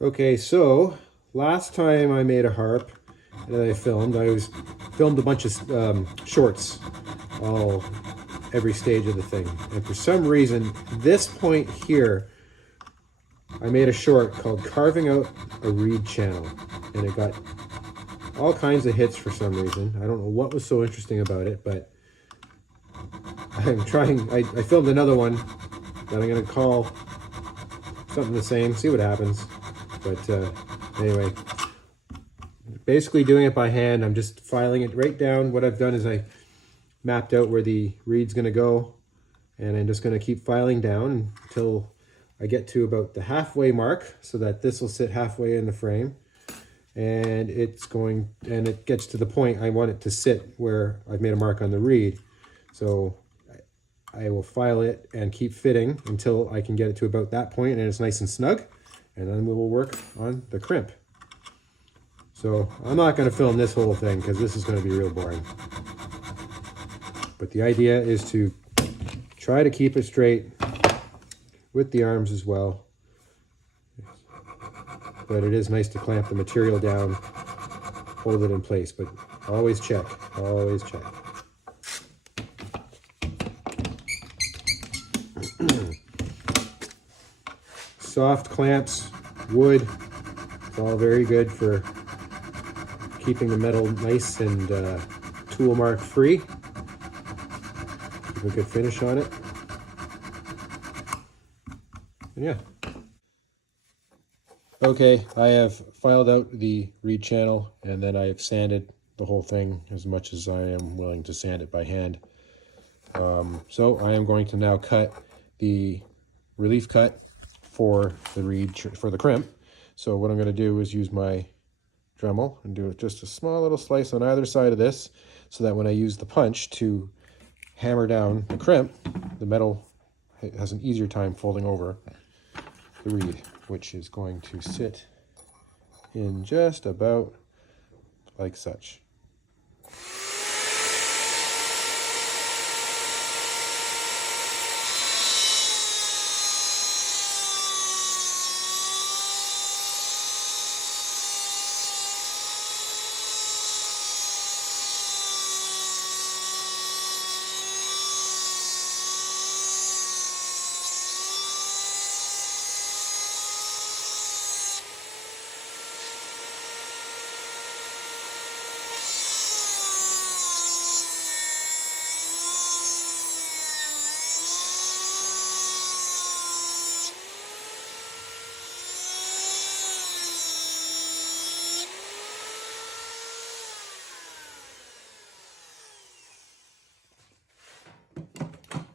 Okay, so last time I made a harp that I filmed a bunch of shorts, all every stage of the thing. And for some reason, this point here, I made a short called Carving Out a Reed Channel. And it got all kinds of hits for some reason. I don't know what was so interesting about it, but I'm trying. I filmed another one that I'm going to call something the same, see what happens. But anyway, basically doing it by hand. I'm just filing it right down. What I've done is I mapped out where the reed's going to go, and I'm just going to keep filing down until I get to about the halfway mark, so that this will sit halfway in the frame, and it gets to the point I want it to sit where I've made a mark on the reed. So I will file it and keep fitting until I can get it to about that point and it's nice and snug, and then we will work on the crimp. So I'm not going to film this whole thing because this is going to be real boring. But the idea is to try to keep it straight with the arms as well. But it is nice to clamp the material down, hold it in place, but always check, always check. Soft clamps, wood, it's all very good for keeping the metal nice and tool mark free. Keep a good finish on it. And yeah. Okay, I have filed out the reed channel, and then I have sanded the whole thing as much as I am willing to sand it by hand. So I am going to now cut the relief cut for the reed, for the crimp. So what I'm going to do is use my Dremel and do just a small little slice on either side of this, so that when I use the punch to hammer down the crimp, the metal has an easier time folding over the reed, which is going to sit in just about like such.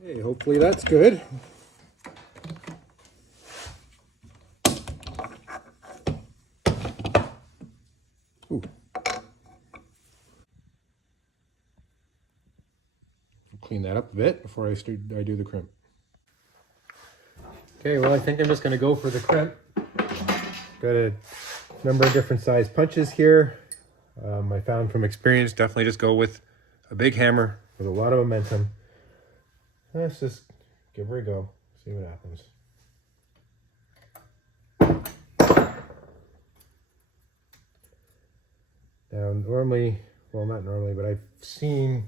Hey, hopefully that's good. Ooh. Clean that up a bit before I do the crimp. Okay, well I think I'm just going to go for the crimp. Got a number of different size punches here. I found from experience, definitely just go with a big hammer with a lot of momentum. Let's just give her a go, see what happens. Now normally, well not normally, but I've seen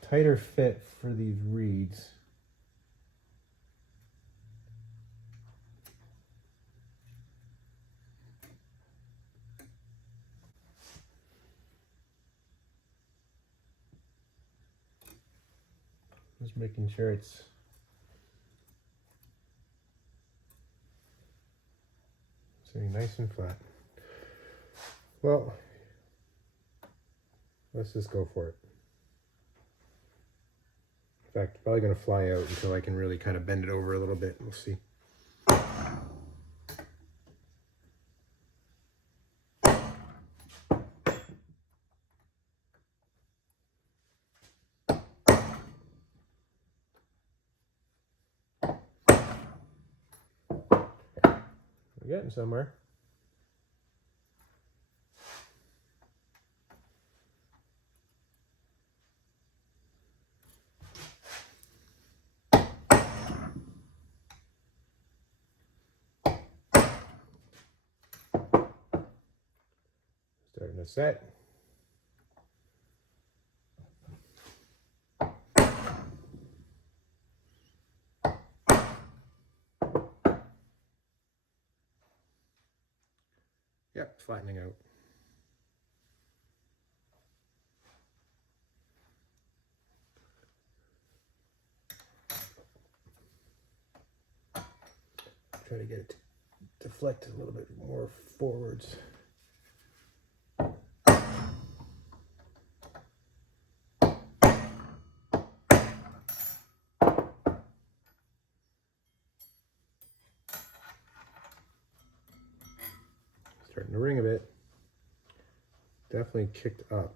tighter fit for these reeds. Just making sure it's sitting nice and flat. Well, let's just go for it. In fact, probably going to fly out until I can really kind of bend it over a little bit. We'll see. We're getting somewhere. set. Yep, flattening out. Try to get it to deflect a little bit more forwards. Starting to ring a bit. Definitely kicked up.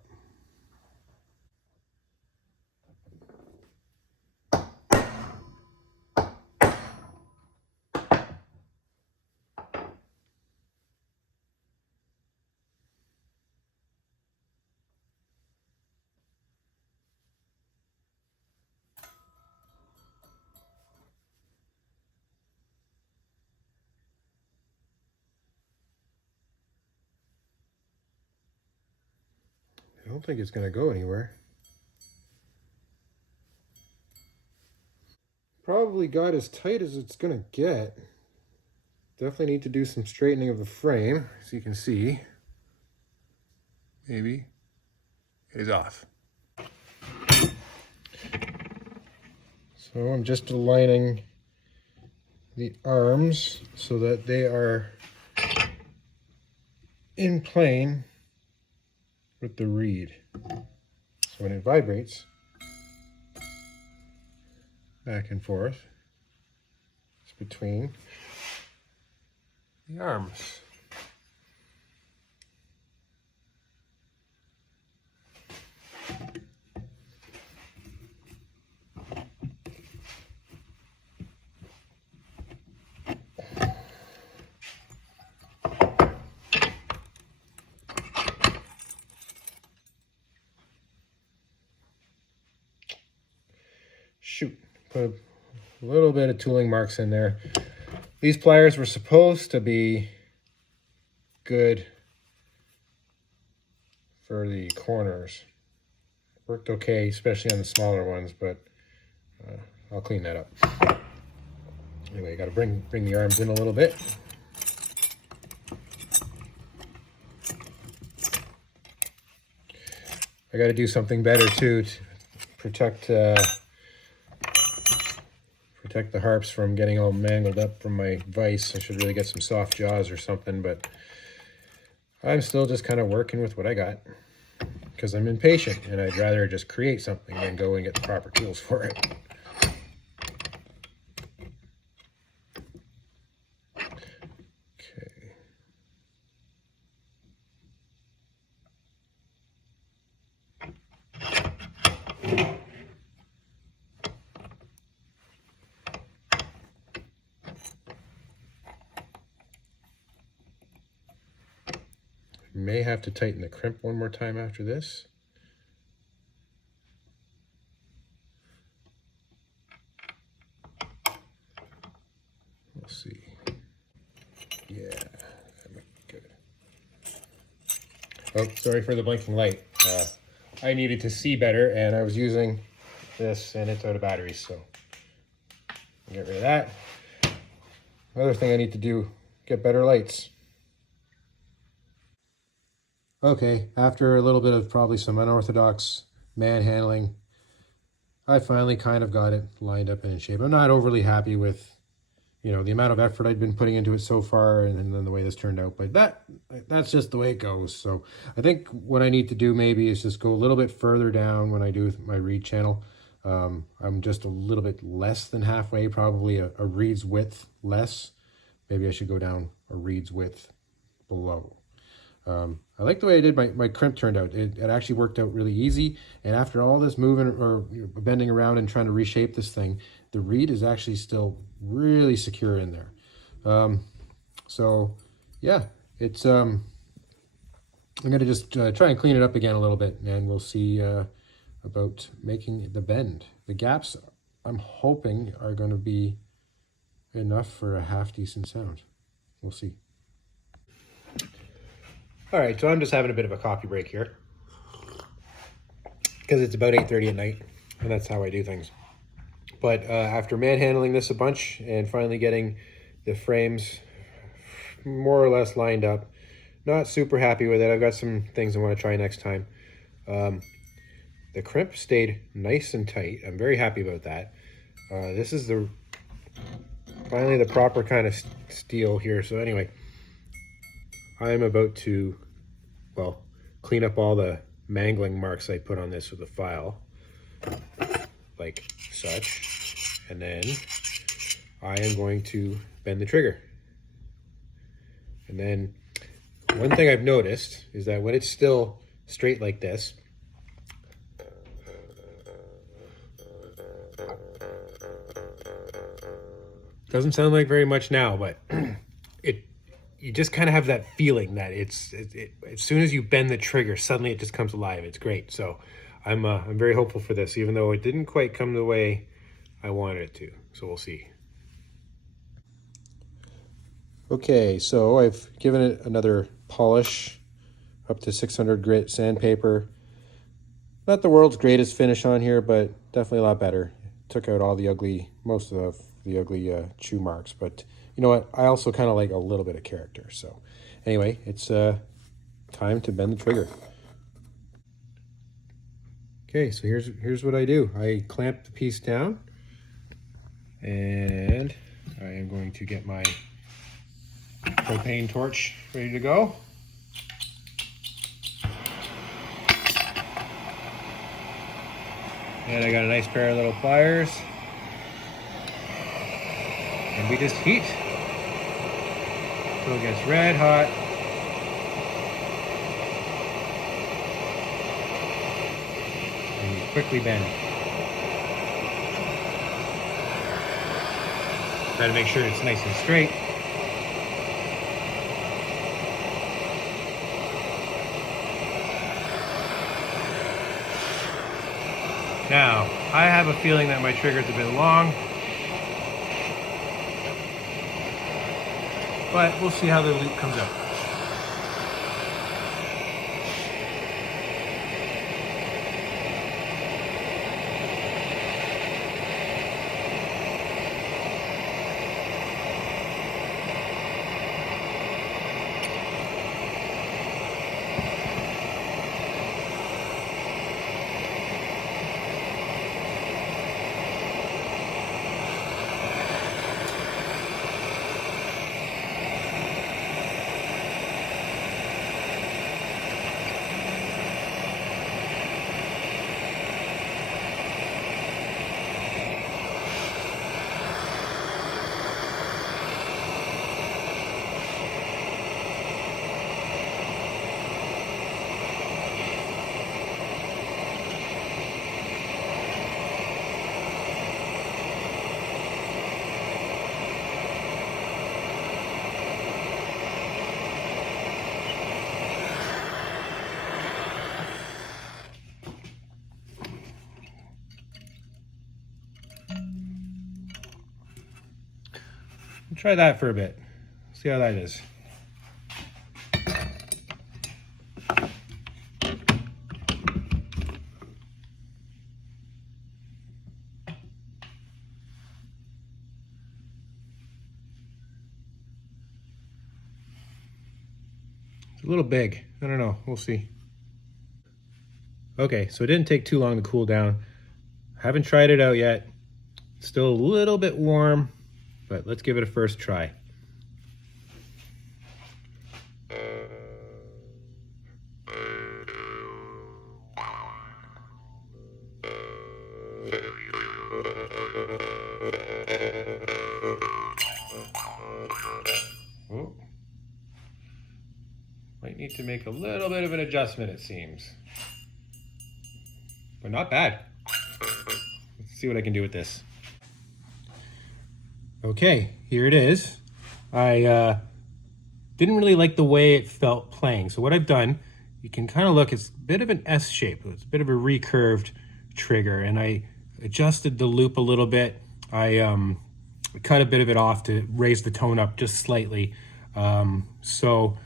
I don't think it's going to go anywhere. Probably got as tight as it's going to get. Definitely need to do some straightening of the frame, as you can see. Maybe it is off. So I'm just aligning the arms so that they are in plane with the reed. So when it vibrates back and forth, it's between the arms. Shoot, put a little bit of tooling marks in there. These pliers were supposed to be good for the corners. Worked okay, especially on the smaller ones, but I'll clean that up. Anyway, got to bring the arms in a little bit. I got to do something better too to protect the harps from getting all mangled up from my vise. I should really get some soft jaws or something, but I'm still just kind of working with what I got because I'm impatient and I'd rather just create something than go and get the proper tools for it. Okay. May have to tighten the crimp one more time after this. We'll see. Yeah, that might be good. Oh, sorry for the blinking light. I needed to see better, and I was using this, and it's out of batteries, so I'll get rid of that. Another thing I need to do, get better lights. Okay, after a little bit of probably some unorthodox manhandling, I finally kind of got it lined up and in shape. I'm not overly happy with, the amount of effort I'd been putting into it so far and then the way this turned out, but that's just the way it goes. So I think what I need to do maybe is just go a little bit further down when I do my reed channel. I'm just a little bit less than halfway, probably a reed's width less. Maybe I should go down a reed's width below. I like the way I did my crimp turned out. It actually worked out really easy. And after all this moving or bending around and trying to reshape this thing, the reed is actually still really secure in there. So yeah, it's, I'm going to just try and clean it up again a little bit, and we'll see about making the bend. The gaps, I'm hoping, are going to be enough for a half decent sound. We'll see. All right, so I'm just having a bit of a coffee break here because it's about 8:30 at night, and that's how I do things. But after manhandling this a bunch and finally getting the frames more or less lined up, not super happy with it. I've got some things I want to try next time. The crimp stayed nice and tight. I'm very happy about that. This is finally the proper kind of steel here. So anyway, I'm about to, well, clean up all the mangling marks I put on this with a file, like such. And then I am going to bend the trigger. And then one thing I've noticed is that when it's still straight like this, doesn't sound like very much now, but you just kind of have that feeling that as soon as you bend the trigger, suddenly it just comes alive. It's great. So I'm very hopeful for this, even though it didn't quite come the way I wanted it to. So we'll see. Okay, so I've given it another polish up to 600 grit sandpaper. Not the world's greatest finish on here, but definitely a lot better. Took out all the ugly, most of the ugly chew marks, but you know what? I also kind of like a little bit of character. So anyway, it's time to bend the trigger. Okay, so here's what I do. I clamp the piece down, and I am going to get my propane torch ready to go. And I got a nice pair of little pliers. And we just heat until it gets red hot. And you quickly bend. Try to make sure it's nice and straight. Now, I have a feeling that my trigger's a bit long, but we'll see how the loop comes out. We'll try that for a bit. See how that is. It's a little big. I don't know. We'll see. Okay, so it didn't take too long to cool down. Haven't tried it out yet. Still a little bit warm, but let's give it a first try. Oh. Might need to make a little bit of an adjustment, it seems. But not bad. Let's see what I can do with this. Okay, here it is. I didn't really like the way it felt playing. So what I've done, you can kind of look, it's a bit of an S shape. It's a bit of a recurved trigger, and I adjusted the loop a little bit. I cut a bit of it off to raise the tone up just slightly. So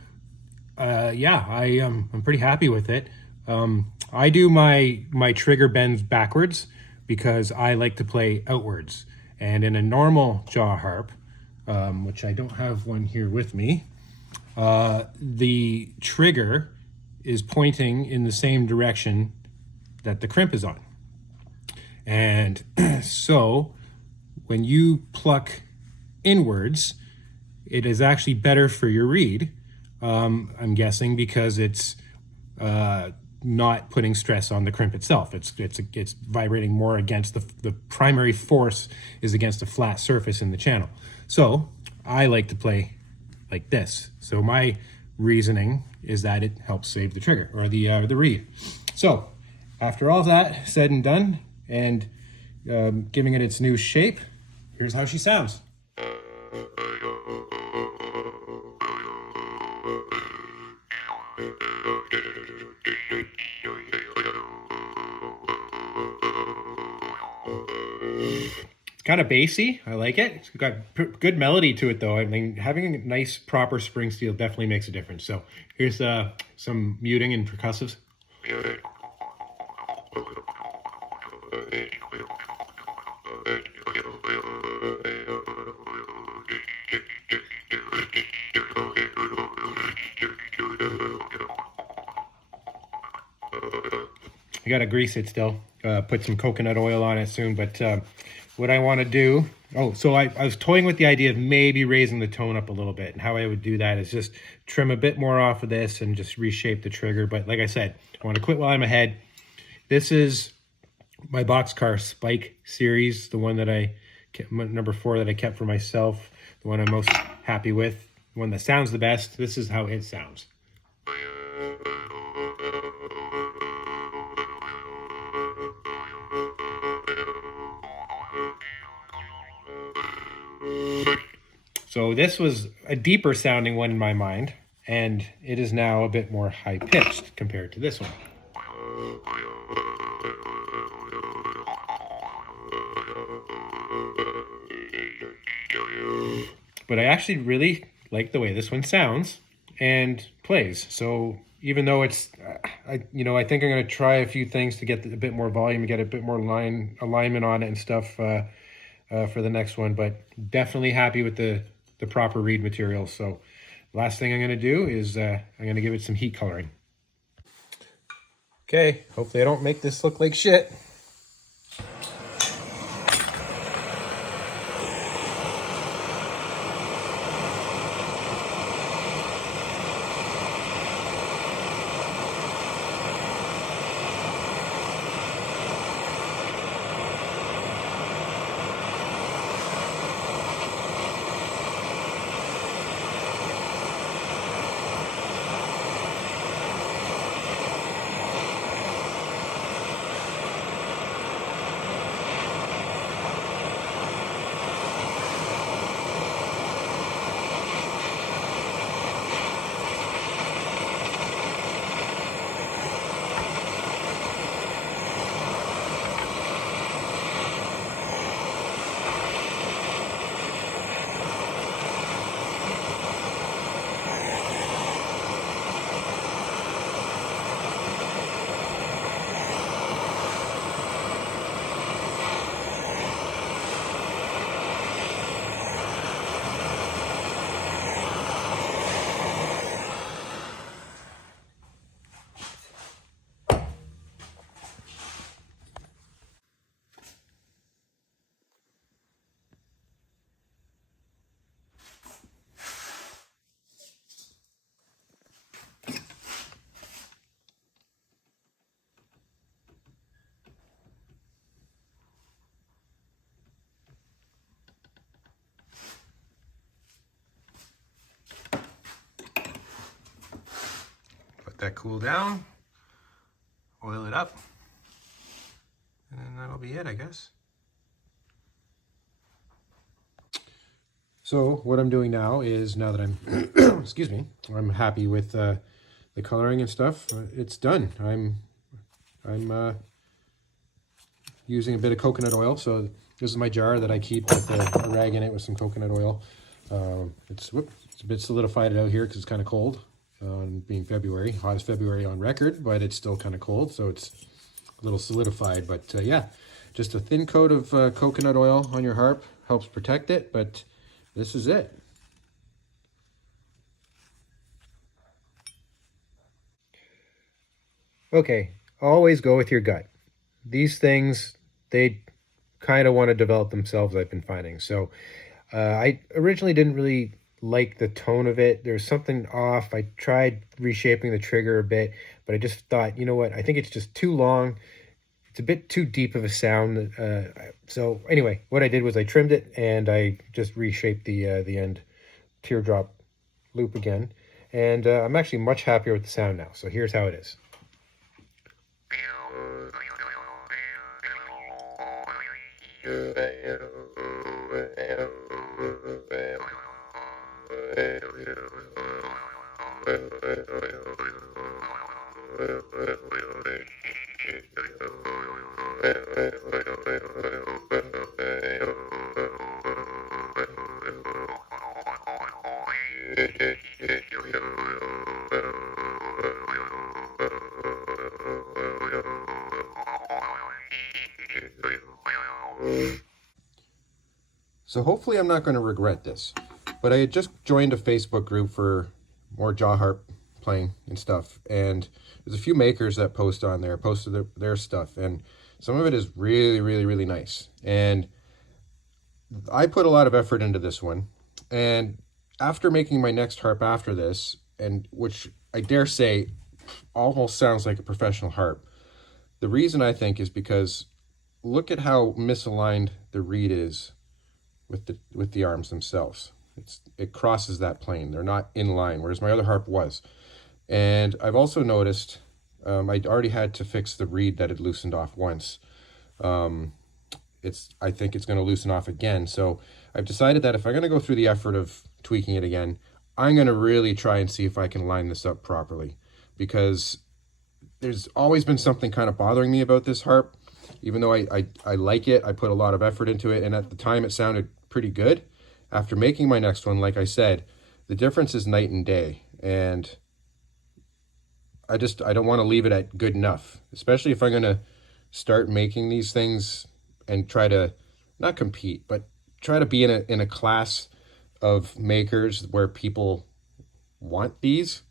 Yeah, I'm pretty happy with it. I do my trigger bends backwards because I like to play outwards. And in a normal jaw harp, which I don't have one here with me, the trigger is pointing in the same direction that the crimp is on. And so when you pluck inwards, it is actually better for your reed, I'm guessing, because it's not putting stress on the crimp itself. It's vibrating more against the primary force is against a flat surface in the channel. So I like to play like this. So my reasoning is that it helps save the trigger or the reed. So after all that said and done, and giving it its new shape, here's how she sounds. It's kind of bassy. I like it. It's got good melody to it, though. I mean, having a nice, proper spring steel definitely makes a difference. So here's some muting and percussives. I gotta grease it still. Put some coconut oil on it soon. But what I want to do, so I was toying with the idea of maybe raising the tone up a little bit. And how I would do that is just trim a bit more off of this and just reshape the trigger. But like I said, I want to quit while I'm ahead. This is my Boxcar Spike series, the one that number 4 that I kept for myself, the one I'm most happy with, the one that sounds the best. This is how it sounds. So this was a deeper sounding one in my mind, and it is now a bit more high pitched compared to this one. But I actually really like the way this one sounds and plays. So even though it's, I think I'm going to try a few things to get a bit more volume and get a bit more alignment on it and stuff for the next one. But definitely happy with the proper reed material. So last thing I'm going to do is I'm going to give it some heat coloring. Okay, hopefully I don't make this look like shit. That cool down, oil it up, and then that'll be it, I guess. So what I'm doing now is, now that I'm excuse me, I'm happy with the coloring and stuff, it's done. I'm using a bit of coconut oil. So this is my jar that I keep with a rag in it with some coconut oil. It's a bit solidified out here because it's kind of cold. being February, hottest February on record, but it's still kind of cold, so it's a little solidified. But yeah, just a thin coat of coconut oil on your harp helps protect it, but this is it. Okay, always go with your gut. These things, they kind of want to develop themselves, I've been finding. So I originally didn't really like the tone of it. There's something off. I tried reshaping the trigger a bit, but I just thought, you know what? I think it's just too long. It's a bit too deep of a sound. So anyway, what I did was I trimmed it and I just reshaped the end teardrop loop again. And I'm actually much happier with the sound now. So here's how it is. So hopefully I'm not going to regret this, but I had just joined a Facebook group for more jaw harp playing and stuff, and there's a few makers that posted their stuff, and some of it is really, really, really nice. And I put a lot of effort into this one, and after making my next harp after this, and which I dare say almost sounds like a professional harp, the reason I think is because look at how misaligned the reed is with the arms themselves. It crosses that plane. They're not in line, whereas my other harp was. And I've also noticed I'd already had to fix the reed that had loosened off once. I think it's going to loosen off again. So I've decided that if I'm going to go through the effort of tweaking it again, I'm going to really try and see if I can line this up properly, because there's always been something kind of bothering me about this harp. Even though I like it, I put a lot of effort into it, and at the time it sounded pretty good. After making my next one, like I said, the difference is night and day, and I don't want to leave it at good enough, especially if I'm going to start making these things and try to not compete, but try to be in a class of makers where people want these.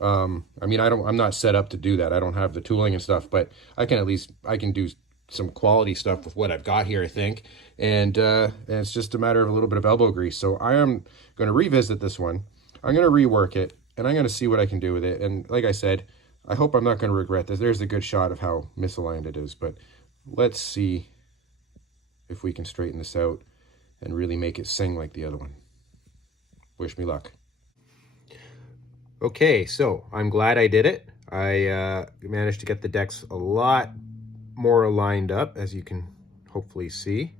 I mean, I'm not set up to do that. I don't have the tooling and stuff, but I can do some quality stuff with what I've got here, I think. And it's just a matter of a little bit of elbow grease. So I am going to revisit this one. I'm going to rework it, and I'm going to see what I can do with it. And like I said, I hope I'm not going to regret this. There's a good shot of how misaligned it is, but let's see if we can straighten this out and really make it sing like the other one. Wish me luck. Okay, so I'm glad I did it. I managed to get the decks a lot more lined up, as you can hopefully see.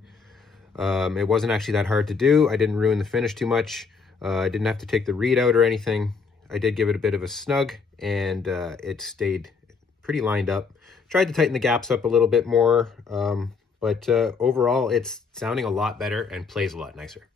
It wasn't actually that hard to do. I didn't ruin the finish too much. I didn't have to take the reed out or anything. I did give it a bit of a snug, and it stayed pretty lined up. Tried to tighten the gaps up a little bit more, but overall it's sounding a lot better and plays a lot nicer.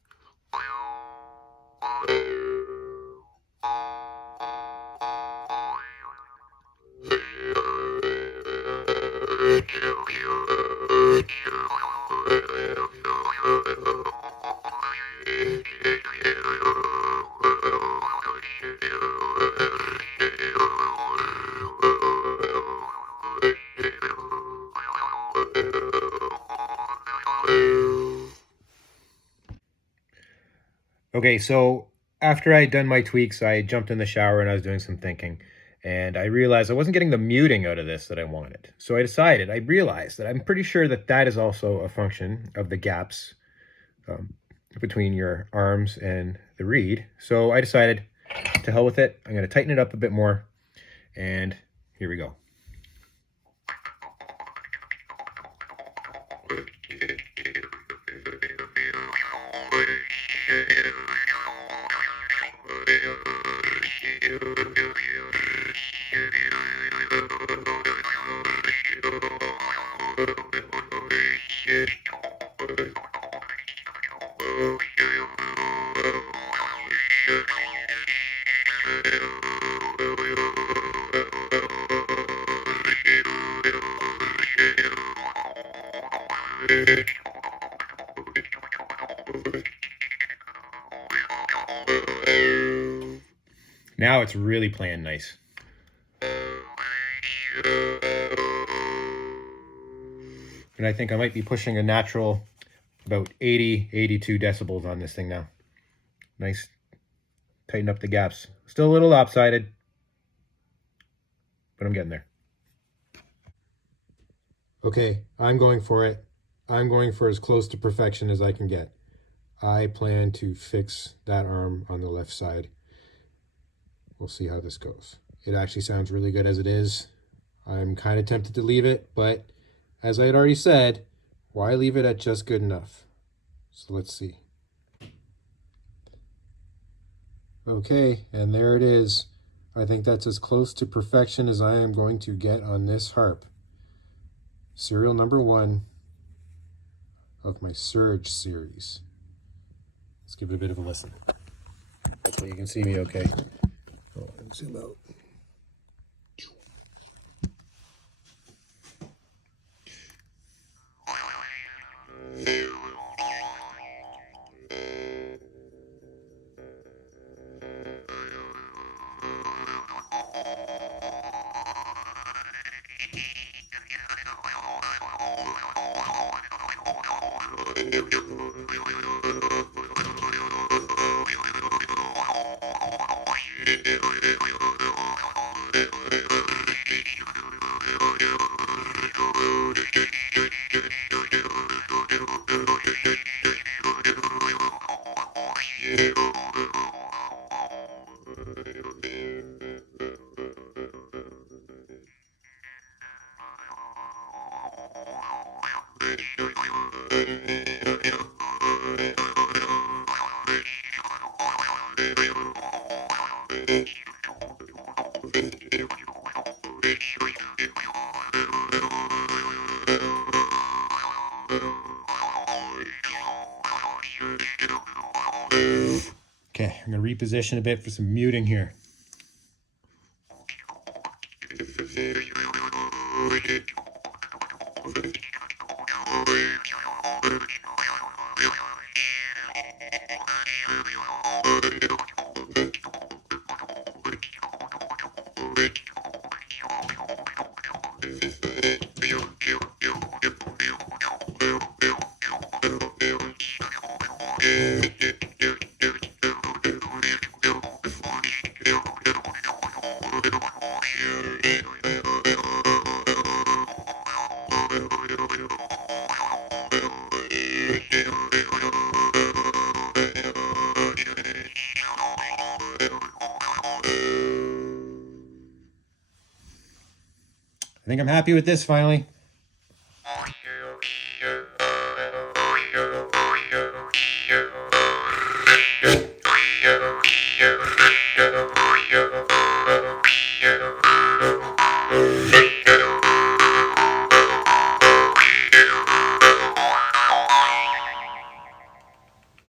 Okay, so after I had done my tweaks, I jumped in the shower and I was doing some thinking. And I realized I wasn't getting the muting out of this that I wanted. So I realized that I'm pretty sure that that is also a function of the gaps between your arms and the reed. So I decided, to hell with it. I'm going to tighten it up a bit more. And here we go. Now it's really playing nice. And I think I might be pushing a natural about 80, 82 decibels on this thing now. Nice. Tighten up the gaps. Still a little lopsided, but I'm getting there. Okay, I'm going for it. I'm going for as close to perfection as I can get. I plan to fix that arm on the left side. We'll see how this goes. It actually sounds really good as it is. I'm kind of tempted to leave it, but as I had already said, why leave it at just good enough? So let's see. Okay, and there it is. I think that's as close to perfection as I am going to get on this harp. Serial number 1 of my Surge series. Let's give it a bit of a listen. Hopefully you can see me okay. Oh, zoom out. Okay, I'm going to reposition a bit for some muting here. I think I'm happy with this finally.